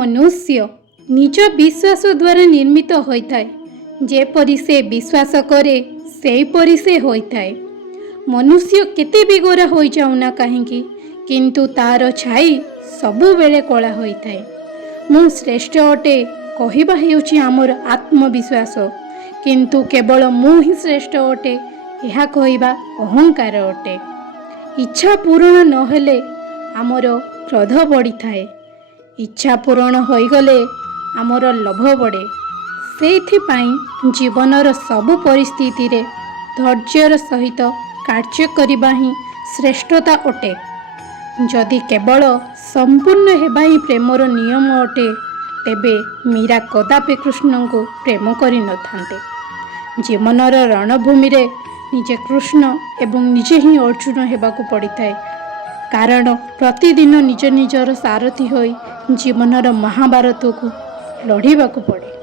मनुष्य निज विश्वास द्वारा निर्मित होता है। जेपरी से विश्वास करे सेपरी से होता है। मनुष्य केते भी गोरा हो जाऊना कहीं किंतु तार छाई सबु बेले कला होता है। मु श्रेष्ठ अटे कहवा हेउछि आमर आत्मविश्वास, किंतु केवल मु ही श्रेष्ठ अटे यह कहवा अहंकार अटे। इच्छा पूरण नहेले आमर क्रोध बढ़ी थाए, इच्छा पूरण हो गले आमर लोभ बढ़े। से जीवनर सबु परिस्थिति रे धैर्यर सहित कार्य करबा ही श्रेष्ठता अटे। जदि केवल संपूर्ण हेबा ही प्रेमर नियम अटे तेबे मीरा कदापि कृष्ण को प्रेम करि न थांते। जीवनर रणभूमि रे निजे कृष्ण एवं निजे ही अर्जुन हेबाकु पड़िଥାଏ, कारण प्रतिदिन निज निजर सारथी होई जीवनर महाभारत को लड़िबाकु पड़े।